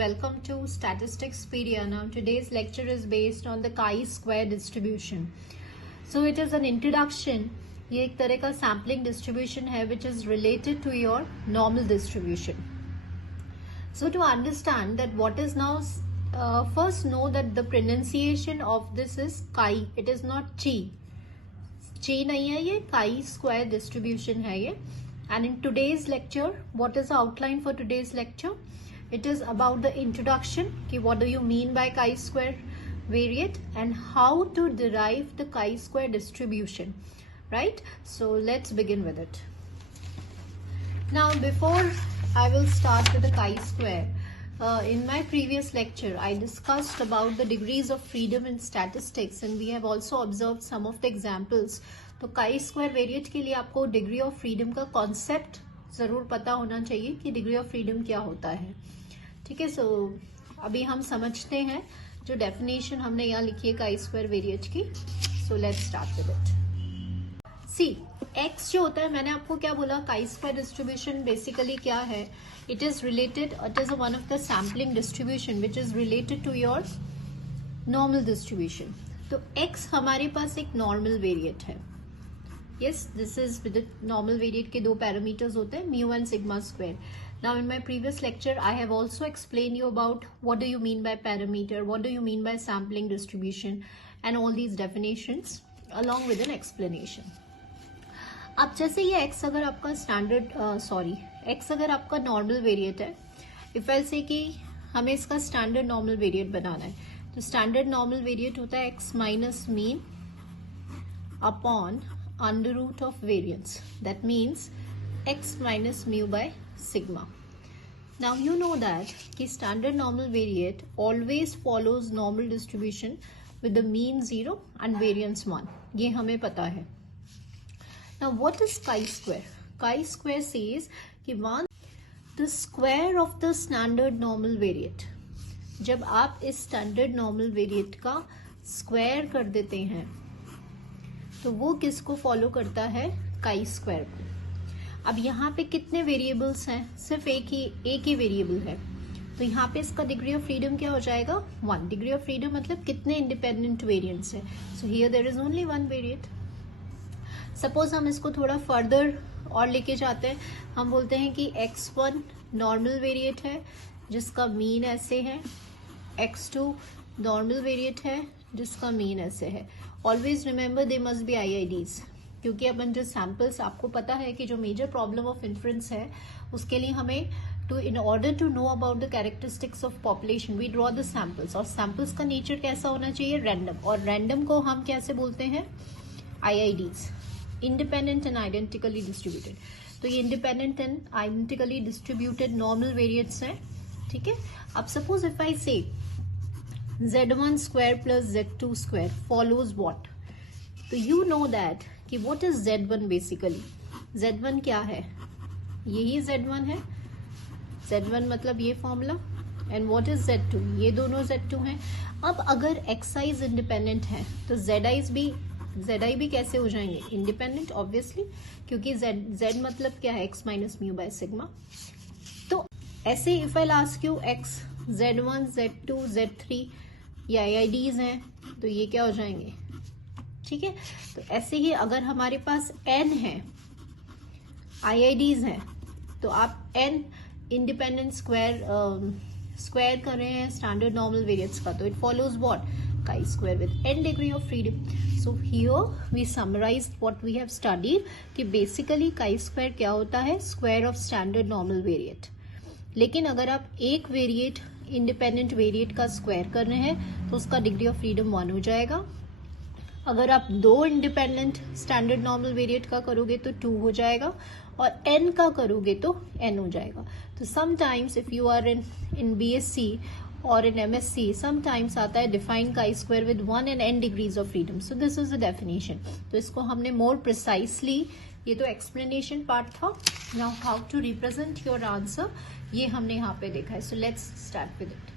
welcome to Statisticspedia. Now today's lecture is based on the chi-square distribution. So it is an introduction. ये एक तरह का sampling distribution है which is related to your normal distribution. So to understand that what is now, first know that the pronunciation of this is chi. It is not chi. Chi नहीं है ये, chi-square distribution है ये. And in today's lecture, what is the outline for today's lecture? It is about the introduction, कि what do you mean by chi-square variate and how to derive the chi-square distribution, right? So let's begin with it. Now before I will start with the chi-square, in my previous lecture I discussed about the degrees of freedom in statistics and we have also observed some of the examples. तो काई square variate के लिए आपको degree of freedom का concept जरूर पता होना चाहिए कि डिग्री ऑफ फ्रीडम क्या होता है. ठीक है, सो अभी हम समझते हैं जो डेफिनेशन हमने यहाँ लिखी है काई स्क्वायर वेरिएट की. So let's start with it. See X जो होता है, मैंने आपको क्या बोला, काई स्क्वायर डिस्ट्रीब्यूशन बेसिकली क्या है. It is related, it is one of the sampling distribution which is related to your normal distribution. तो एक्स हमारे पास एक नॉर्मल वेरिएट है. Yes, this is with the normal variate के दो parameters होते हैं, mu and sigma square. Now in my previous lecture, I have also explained you about what do you mean by parameter, what do you mean by sampling distribution, and all these definitions along with an explanation. अब जैसे ये x अगर आपका standard, x अगर आपका normal variate है, if I say कि हमें इसका standard normal variate बनाना है, तो standard normal variate होता है x minus mean upon under root of variance. That means x minus mu by sigma. Now you know that कि standard normal variate always follows normal distribution with the mean 0 and variance 1. ये हमें पता है. Now what is chi-square? Chi-square says कि the square of the standard normal variate. जब आप इस standard normal variate का square कर देते हैं तो वो किसको फॉलो करता है, काई स्क्वायर को. अब यहाँ पे कितने वेरिएबल्स हैं, सिर्फ एक ही वेरिएबल है, तो यहाँ पे इसका डिग्री ऑफ फ्रीडम क्या हो जाएगा, 1. डिग्री ऑफ फ्रीडम मतलब कितने इंडिपेंडेंट वेरिएंट्स है. So here there is only 1 variant. Suppose हम इसको थोड़ा फर्दर और लेके जाते हैं, हम बोलते हैं कि x1 नॉर्मल वेरिएंट है जिसका मीन ऐसे है, x2 नॉर्मल वेरिएंट है जिसका मीन ऐसे है. Always remember they must be IIDs, क्योंकि अपन जो सैम्पल्स, आपको पता है कि जो मेजर प्रॉब्लम ऑफ इन्फ्रेंस है उसके लिए हमें in order to know about the characteristics of population we draw the samples. और सैम्पल्स का नेचर कैसा होना चाहिए, रैंडम. और रैंडम को हम कैसे बोलते हैं, IIDs, independent and identically distributed. तो ये independent and identically distributed normal variates हैं. ठीक है, अब सपोज इफ आई से z1 square plus z2 square follows what? तो you know that कि what is z1 basically? z1 क्या है, यही z1 है. z1 मतलब ये formula. And what is z2? ये दोनों z2 हैं. अब अगर xi's इंडिपेंडेंट है तो zi भी कैसे हो जाएंगे, इंडिपेंडेंट ऑब्वियसली, क्योंकि z मतलब क्या है, x minus mu by sigma. तो ऐसे if I ask you x z1 z2 z3 ये IIDs हैं तो ये क्या हो जाएंगे. ठीक है, तो ऐसे ही अगर हमारे पास n है, IIDs हैं, तो आप n इंडिपेंडेंट स्क्वायर कर रहे हैं स्टैंडर्ड नॉर्मल वेरिएट्स का, तो it follows what, chi square with n degree of freedom. So here we summarized what we have studied कि बेसिकली काई स्क्वायर क्या होता है, square of standard normal variate. लेकिन अगर आप एक वेरिएट इंडिपेंडेंट वेरिएट का स्क्वायर कर रहे हैं तो उसका डिग्री ऑफ फ्रीडम 1 हो जाएगा. अगर आप 2 इंडिपेंडेंट स्टैंडर्ड नॉर्मल वेरिएट का करोगे तो 2 हो जाएगा, और n का करोगे तो n हो जाएगा. तो sometimes if you are in BSc और इन MSc समटाइम्स आता है define chi square with 1 and n degrees of freedom. So this is the definition. तो इसको हमने मोर प्रिसाइसली, ये तो एक्सप्लेनेशन पार्ट था. Now how to represent your answer, ये हमने यहाँ पे देखा है. So let's start with it.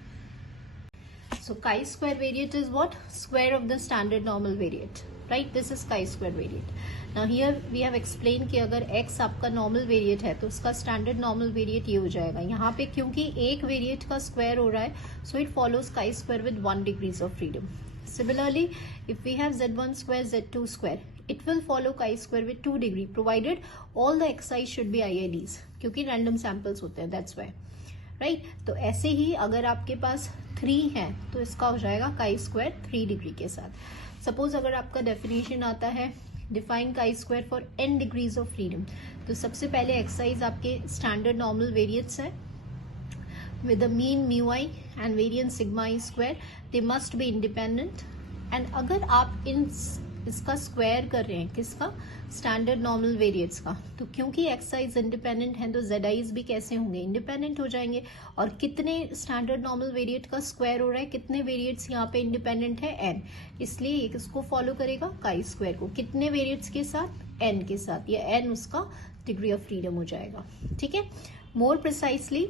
So chi-square variate is what? Square of the standard normal variate, right? This is chi-square variate. Now here we have explained कि अगर x आपका normal variate है तो उसका standard normal variate ये हो जाएगा. यहाँ पे क्योंकि एक variate का square हो रहा है, so it follows chi-square with 1 degrees of freedom. Similarly, if we have z1 square, z2 square, it will follow chi-square with 2 degree, provided all the xi should be IIDs, क्योंकि random samples होते हैं, that's why. Right तो ऐसे ही अगर आपके पास 3 है तो इसका हो जाएगा काई स्क्वायर 3 डिग्री के साथ. सपोज अगर आपका डेफिनेशन आता है define chi square for n degrees of freedom, तो सबसे पहले एक्सरसाइज आपके स्टैंडर्ड नॉर्मल वेरिएट्स है with the mean mu I and variance sigma I square, they must be independent. and अगर आप इसका स्क्वायर कर रहे हैं किसका? स्टैंडर्ड नॉर्मल वेरिएट्स का, तो क्योंकि एक्सरसाइज इंडिपेंडेंट है तो जेड आईज भी कैसे होंगे? इंडिपेंडेंट हो जाएंगे. और कितने स्टैंडर्ड नॉर्मल वेरिएट का स्क्वायर हो रहा है? कितने वेरिएट्स यहाँ पे इंडिपेंडेंट है? n. इसलिए इसको फॉलो करेगा काई स्क्वायर को. कितने वेरिएट्स के साथ? n के साथ. या n उसका डिग्री ऑफ फ्रीडम हो जाएगा. ठीक है. More precisely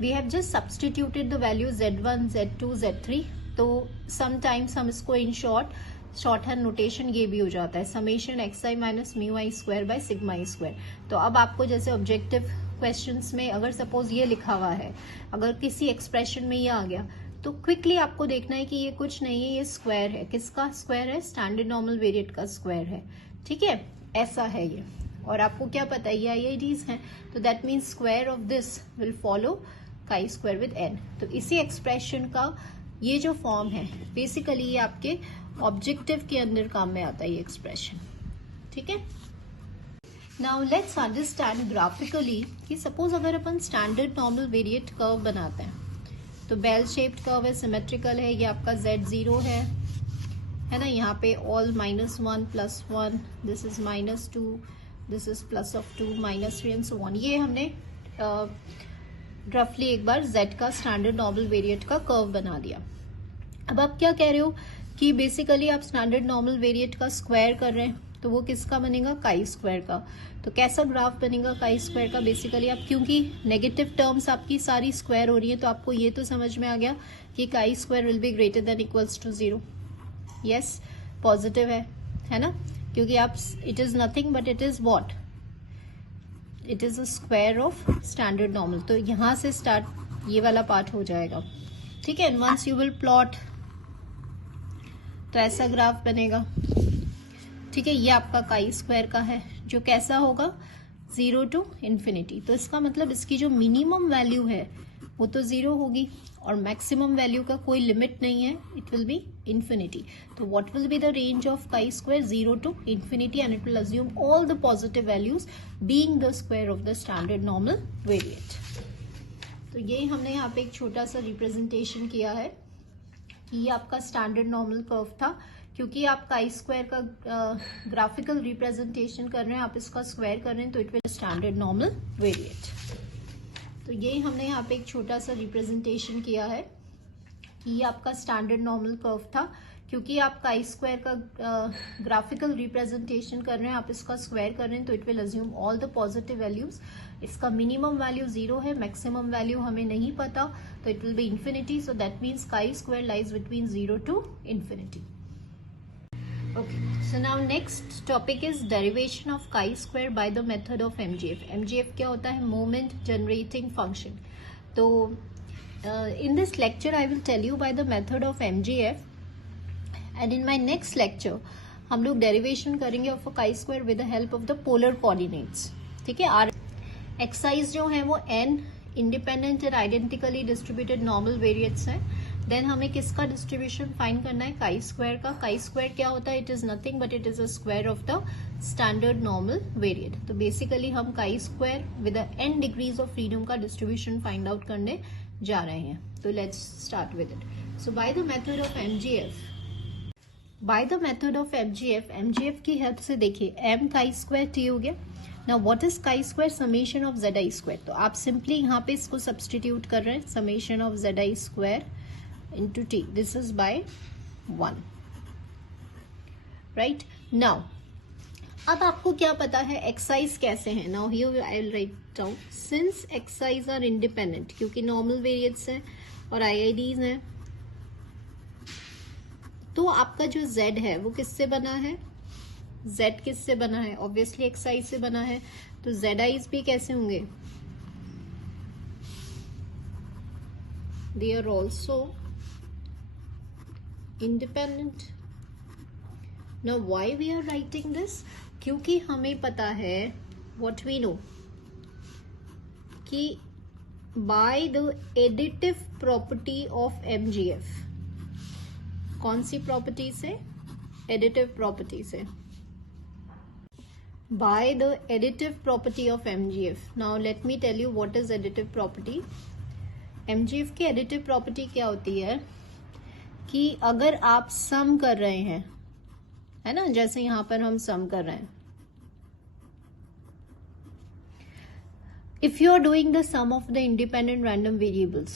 we have just substituted the value z1, z2, z3. तो समटाइम्स हम इसको इन शॉर्ट हैंड नोटेशन ये भी हो जाता है summation x I minus mu I square by sigma I square. तो अब आपको जैसे ऑब्जेक्टिव क्वेश्चंस में अगर सपोज ये लिखा हुआ है, अगर किसी एक्सप्रेशन में ये आ गया, तो क्विकली आपको देखना है कि ये कुछ नहीं है, ये स्क्वायर है. किसका स्क्वायर है? स्टैंडर्ड नॉर्मल वेरिएट का स्क्वायर है. ठीक है, ऐसा है ये. और आपको क्या पता है ये आईआईडीज हैं, तो that means square of this will follow काई स्क्वायर विद n. तो इसी एक्सप्रेशन का ये जो फॉर्म है बेसिकली ये आपके ऑब्जेक्टिव के अंदर काम में आता है ये एक्सप्रेशन. ठीक है. नाउ लेट्स अंडरस्टैंड ग्राफिकली कि सपोज अगर अपन स्टैंडर्ड नॉर्मल वेरिएट कर्व बनाते हैं, तो बेल शेप्ड कर्व है, सिमेट्रिकल है, ये आपका z0 है ना. यहाँ पे all -1 +1, this is -2, this is +2 -3 and so on. ये हमने रफली एक बार z का स्टैंडर्ड नॉर्मल वेरिएट का कर्व बना दिया. अब आप क्या कह रहे हो कि बेसिकली आप स्टैंडर्ड नॉर्मल वेरिएट का स्क्वायर कर रहे हैं, तो वो किसका बनेगा? काई स्क्वायर का. तो कैसा ग्राफ बनेगा काई स्क्वायर का? बेसिकली आप क्योंकि नेगेटिव टर्म्स आपकी सारी स्क्वायर हो रही है, तो आपको ये तो समझ में आ गया कि chi square will be greater than equals to 0. Yes, positive है ना, क्योंकि आप it is nothing but it is what? It is a square of standard normal. तो यहां से स्टार्ट ये वाला पार्ट हो जाएगा. ठीक है. वंस यू विल प्लॉट तो ऐसा ग्राफ बनेगा. ठीक है. ये आपका काई स्क्वायर का है जो कैसा होगा? 0 to infinity. तो इसका मतलब इसकी जो मिनिमम वैल्यू है वो तो 0 होगी और मैक्सिमम वैल्यू का कोई लिमिट नहीं है, इट विल बी इन्फिनिटी. तो what will be the range of chi square? 0 to infinity and it will assume all the positive values being the square of the standard normal variate. तो ये हमने यहाँ पे एक छोटा सा रिप्रेजेंटेशन किया है कि ये आपका स्टैंडर्ड नॉर्मल कर्व था. क्योंकि आप काई स्क्वायर का ग्राफिकल रिप्रेजेंटेशन कर रहे हैं, आप इसका स्क्वायर कर रहे हैं, तो it will standard normal variate. तो ये हमने यहाँ पे एक छोटा सा रिप्रेजेंटेशन किया है कि ये आपका स्टैंडर्ड नॉर्मल कर्व था. क्योंकि आप काई स्क्वायर का ग्राफिकल रिप्रेजेंटेशन कर रहे हैं, आप इसका स्क्वायर कर रहे हैं, तो it will assume all the positive values. इसका मिनिमम वैल्यू 0 है, मैक्सिमम वैल्यू हमें नहीं पता, तो it will be infinity. So that means chi square lies between 0 to infinity. Okay, so now next topic is derivation of chi square by the method of MGF. MGF क्या होता है? Moment generating function. तो in this lecture I will tell you by the method of MGF, and in my next lecture हम लोग derivation करेंगे of a chi square with the help of the polar coordinates. ठीक है. Excise जो है वो n independent and identically distributed normal variates हैं. Then हमें किसका डिस्ट्रीब्यूशन फाइंड करना है? काई स्क्वायर का. काई स्क्वायर क्या होता है? It is nothing but it is a square of the standard normal variate. तो बेसिकली हम काई square with n degrees of freedom का डिस्ट्रीब्यूशन फाइंड आउट करने जा रहे हैं. तो let's start with it. So by the method of MGF की हेल्प से देखिए m काई स्क्वायर t हो गया. Now what is chi square? Summation of zi square. तो आप सिंपली यहाँ पे इसको सब्सटीट्यूट कर रहे हैं. Summation of zi square into t. This is by 1. Right? Now, अब आपको क्या पता है एक्साइज कैसे हैं? Now here I will write down. Since exis are independent, क्योंकि नॉर्मल वेरिएट्स हैं और IIDs हैं, तो आपका जो z है वो किससे बना है, z किससे बना है, ऑब्वियसली xi से बना है, तो zi's भी कैसे होंगे, they are also independent. Now why we are writing this, क्योंकि हमें पता है what we know कि by the additive property of MgF, कौन सी प्रॉपर्टी से, additive property से, by the additive property of MgF. Now let me tell you what is additive property. MgF की additive property क्या होती है कि अगर आप सम कर रहे हैं, है ना, जैसे यहां पर हम सम कर रहे हैं, if you are doing the sum of the independent random variables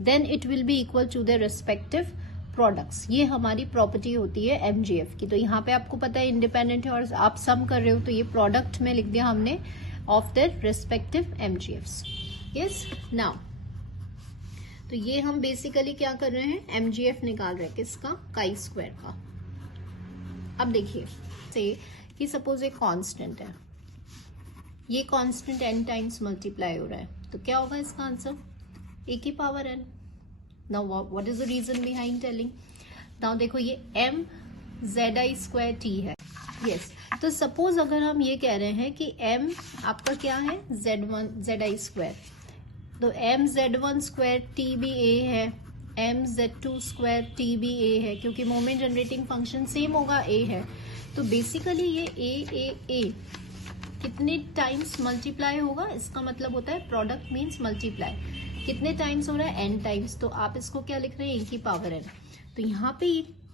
then it will be equal to their respective products. ये हमारी प्रॉपर्टी होती है MgF की. तो यहाँ पे आपको पता है इंडिपेंडेंट है और आप सम कर रहे हो, तो ये प्रोडक्ट में लिख दिया हमने of their respective MgFs. Yes, now तो ये हम बेसिकली क्या कर रहे हैं, MgF निकाल रहे हैं किसका, काई स्क्वायर का. अब देखिए से कि सपोज एक कांस्टेंट है, ये कांस्टेंट n टाइम्स मल्टीप्लाई हो रहा है, तो क्या होगा इसका आंसर, a की power n. Now what is the reason behind telling. Now देखो ये m zi स्क्वायर t है. यस, तो सपोज अगर हम ये कह रहे हैं कि m आपका क्या है, zi स्क्वायर, तो m z1 स्क्वायर t भी a है, m z2 स्क्वायर t भी a है, क्योंकि मोमेंट जनरेटिंग फंक्शन सेम होगा, a है. तो बेसिकली ये a कितने टाइम्स मल्टीप्लाई होगा, इसका मतलब होता है प्रोडक्ट मीन्स मल्टीप्लाई. कितने टाइम्स हो रहा है, n टाइम्स, तो आप इसको क्या लिख रहे हैं, a की पावर n. तो यहाँ पे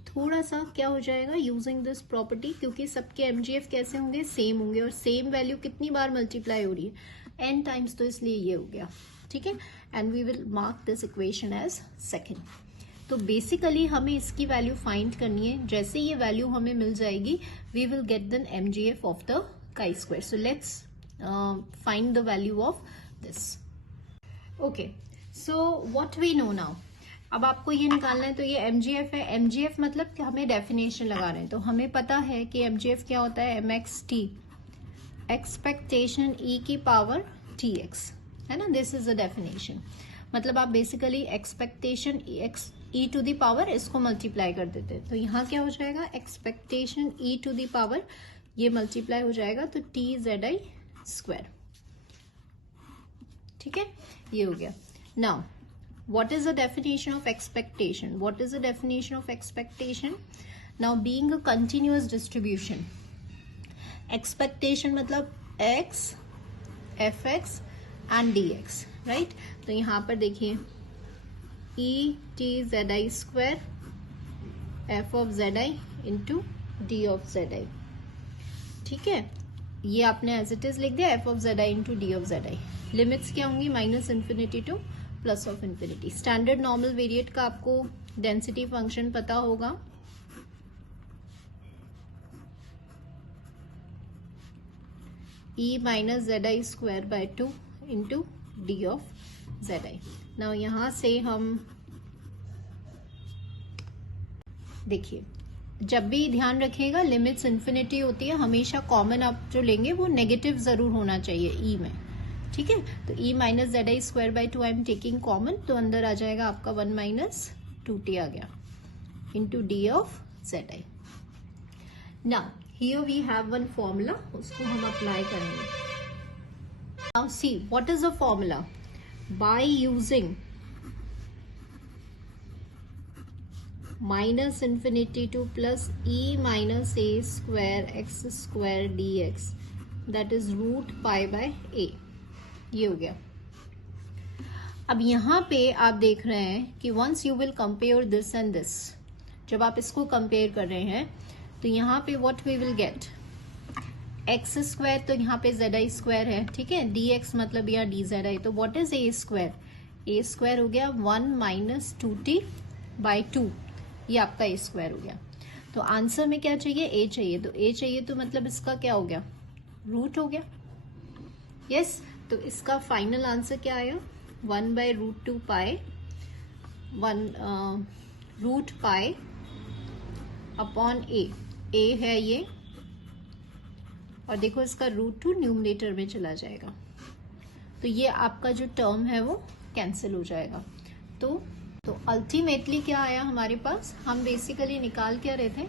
थोड़ा सा क्या हो जाएगा, यूजिंग दिस प्रॉपर्टी, क्योंकि सबके MgF कैसे होंगे, सेम होंगे, और सेम वैल्यू कितनी बार मल्टीप्लाई हो रही है, n टाइम्स, तो इसलिए ये हो गया. ठीक है, and we will mark this equation as second. तो बेसिकली हमें इसकी वैल्यू फाइंड करनी है. जैसे ये वैल्यू हमें मिल जाएगी, we will get the MgF of the chi square. So let's find the value of this. Okay, so what we know now. अब आपको ये निकालना है, तो ये MgF है. MgF मतलब कि हमें डेफिनेशन लगा रहे हैं, तो हमें पता है कि MgF क्या होता है, mxt एक्सपेक्टेशन e की पावर tx, है ना. This is the definition. मतलब आप basically expectation e to the power इसको मल्टीप्लाई कर देते हैं, तो यहाँ क्या हो जाएगा, expectation e to the power, ये मल्टीप्लाई हो जाएगा तो t zi स्क्वायर. ठीक है, ये हो गया. Now what is the definition of expectation, what is the definition of expectation. Now being a continuous distribution, expectation मतलब x fx and dx, right. तो यहाँ पर देखिए e t zi square f of zi into d of zi. ठीक है, ये आपने as it is लिख दिया, F of Z I into D of Z I. Limits क्या होंगी, minus infinity to plus of infinity. Standard normal variate का आपको डेंसिटी फंक्शन पता होगा. E minus Z I square by 2 into D of Z I. Now यहां से हम देखिए, जब भी ध्यान रखिएगा लिमिट्स इन्फिनिटी होती है, हमेशा कॉमन आप जो लेंगे वो नेगेटिव जरूर होना चाहिए ई में. ठीक है, तो e minus Z I square by 2 I am taking common, तो अंदर आ जाएगा आपका 1 माइनस 2t आ गया into D of Z I. Now here we have one formula, उसको हम अप्लाई करेंगे. Now see what is the formula. By using minus infinity to plus e minus A square X square D X, that is root pi by A. ये हो गया. अब यहाँ पे आप देख रहे हैं कि once you will compare this and this, जब आप इसको कंपेयर कर रहे हैं तो यहाँ पे what we will get, X square, तो यहाँ पे जेड आई स्क्वायर है. ठीक है, डी एक्स मतलब यहाँ डी जेड आई, तो what is a square, A square हो गया 1 माइनस 2t बाई 2, ये आपका ए स्क्वायर हो गया. तो आंसर में क्या चाहिए, ए चाहिए, तो ए चाहिए तो मतलब इसका क्या हो गया, रूट हो गया. यस, तो इसका फाइनल आंसर क्या आया, 1 by root 2 pi 1 root pi upon A है ये, और देखो इसका रूट टू न्यूमरेटर में चला जाएगा, तो ये आपका जो टर्म है वो कैंसिल हो जाएगा। तो अल्टीमेटली क्या आया हमारे पास, हम बेसिकली निकाल क्या रहे थे,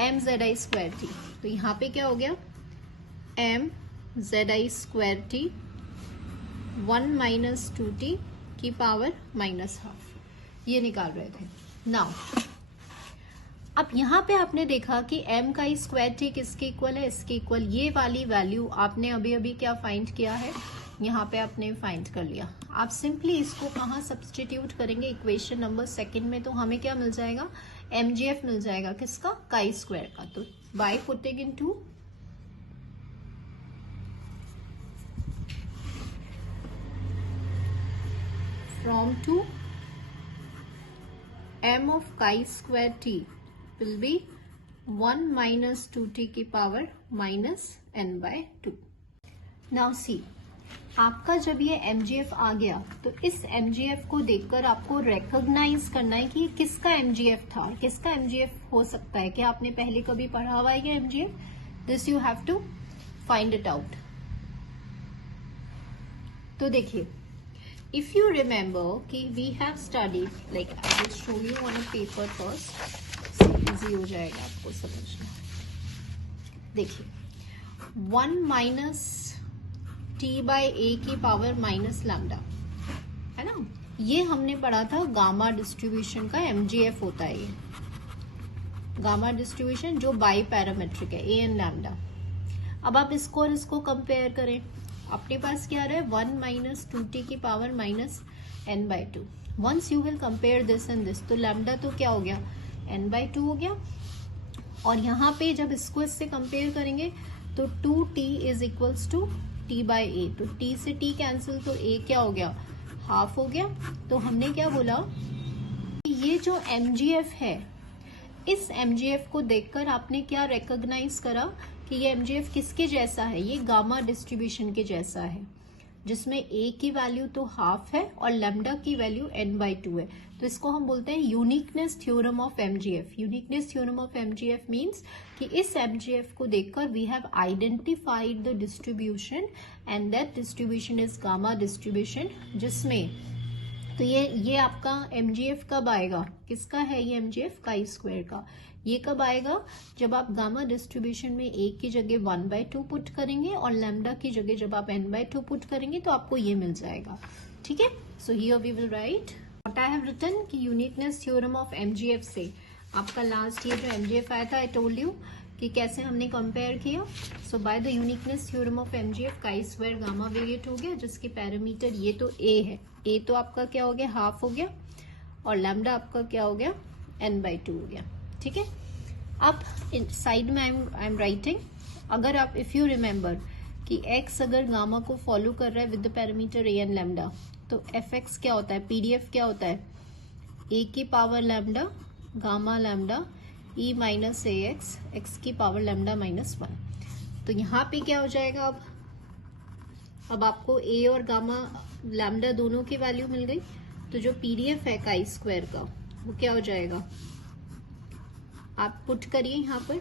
M Z I square T, तो यहाँ पे क्या हो गया, M Z I square T 1 minus 2t की पावर माइनस हाफ, ये निकाल रहे थे। नाउ अब यहाँ पे आपने देखा कि m का स्क्वायर टी किसके इक्वल है, इसके इक्वल। ये वाली वैल्यू आपने अभी अभी क्या फाइंड किया है, यहाँ पे आपने फाइंड कर लिया। आप सिंपली इसको कहाँ सब्सटीट्यूट करेंगे, इक्वेशन नंबर सेकंड में, तो हमें क्या मिल जाएगा, mgf मिल जाएगा, किसका, काई स्क्वायर का। तो by putting into from to m of chi square t will be 1 minus 2t की power minus n by 2. Now see, आपका जब ये mgf आ गया तो इस mgf को देखकर आपको recognize करना है कि किसका mgf था और किसका mgf हो सकता है। क्या आपने पहले कभी पढ़ा हुआ है ये mgf? This you have to find it out. तो देखिए, if you remember कि we have studied, like I will show you on a paper first, so easy हो जाएगा आपको समझना। देखिए 1 माइनस t बाई a की पावर माइनस लैम्डा है ना, ये हमने पढ़ा था गामा डिस्ट्रीब्यूशन का mgf होता है। ये गामा डिस्ट्रीब्यूशन जो बाई पैरामेट्रिक है, a एन लैम्डा। अब आप इसको और इसको कंपेयर करें, अपने पास क्या आ रहा है, 1 माइनस 2t की power minus n by 2। Once you will compare this and this, तो लैम्डा तो क्या हो गया, n बाई 2 हो गया, और यहाँ पे जब इसको इससे कंपेयर करेंगे तो 2t is equals to t by a, तो t से t कैंसिल, तो a क्या हो गया, हाफ हो गया। तो हमने क्या बोला कि ये जो mgf है, इस mgf को देखकर आपने क्या रिकॉग्नाइज करा कि ये mgf किसके जैसा है, ये गामा डिस्ट्रीब्यूशन के जैसा है, जिसमें a की वैल्यू तो हाफ है और लैम्डा की वैल्यू n बाई 2 है। तो इसको हम बोलते हैं uniqueness theorem of mgf। Uniqueness theorem of mgf means कि इस mgf को देखकर we have identified the distribution and that distribution is gamma distribution, जिसमें तो ये आपका mgf कब आएगा, किसका है ये mgf, काई स्क्वायर का। ये कब आएगा, जब आप गामा डिस्ट्रीब्यूशन में a की जगह 1 बाई 2 पुट करेंगे और लैम्डा की जगह जब आप n बाई 2 पुट करेंगे तो आपको ये मिल जाएगा। ठीक है, so here we will write what I have written कि यूनिकनेस थ्योरम ऑफ mgf से आपका लास्ट ये जो mgf आया था, आई टोल्ड यू कि कैसे हमने कंपेयर किया। So by the uniqueness theorem of mgf chi square gamma variate हो गया, जिसके पैरामीटर ये तो a है, a तो आपका क्या हो गया, हाफ हो गया, और लैम्डा आपका क्या हो गया, n बाई 2 हो गया। ठीक है, अब साइड में आई एम राइटिंग, अगर आप इफ यू रिमेम्बर कि x अगर गामा को फॉलो कर रहा है with the parameter a and lambda, तो fx क्या होता है, pdf क्या होता है, a की power lambda gamma lambda e minus A X की पावर लैम्डा माइनस 1। तो यहाँ पे क्या हो जाएगा, अब आपको a और गामा लैम्डा दोनों की वैल्यू मिल गई, तो जो pdf है काई स्क्वायर का वो क्या हो जाएगा, आप पुट करिए यहाँ पर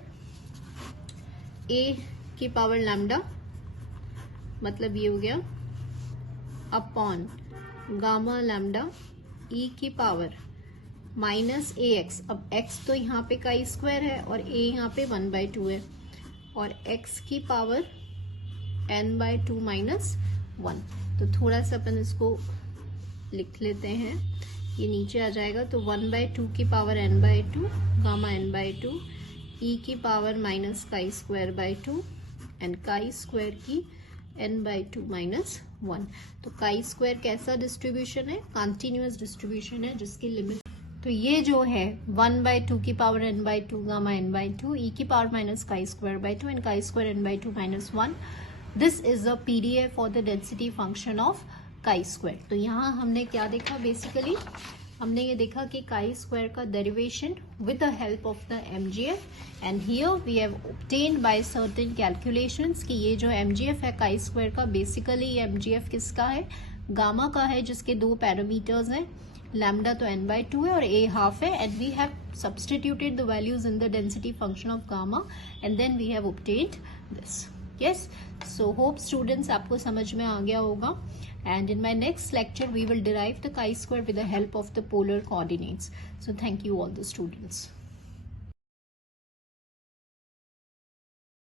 a की पावर लैम्डा, मतलब ये हो गया अपॉन गामा लैम्डा e की पावर माइनस ए एक्स। अब x तो यहाँ पे काई स्क्वायर है और a यहाँ पे 1 बाई 2 है, और x की पावर n बाई 2 माइनस 1। तो थोड़ा सा अपन इसको लिख लेते हैं, ये नीचे आ जाएगा, तो 1 बाई 2 की power n by 2 gamma n by 2 e की power minus chi square by 2 and chi square की n बाई 2 माइनस 1। तो काई स्क्वायर कैसा डिस्ट्रीब्यूशन है, कंटिन्यूअस डिस्ट्रीब्यूशन है, जिसकी लिमिट, तो ये जो है 1 बाई 2 की power n by 2 gamma n by 2 e की power minus chi square by 2 and chi square n by 2 minus 1, this is the PDF for the density function of chi square. तो यहाँ हमने क्या देखा, बेसिकली हमने ये देखा कि काई स्क्वायर का derivation with the help of the mgf, and here we have obtained by certain calculations कि ये जो mgf है काई स्क्वायर का, बेसिकली ये mgf किसका है, गामा का है, जिसके दो पैरामीटर्स हैं, लैम्डा तो n/2 है और a हाफ है, and we have substituted the values in the density function of gamma and then we have obtained this. Yes, so hope students आपको समझ में आ गया होगा. And in my next lecture we will derive the chi-square with the help of the polar coordinates. So thank you all the students.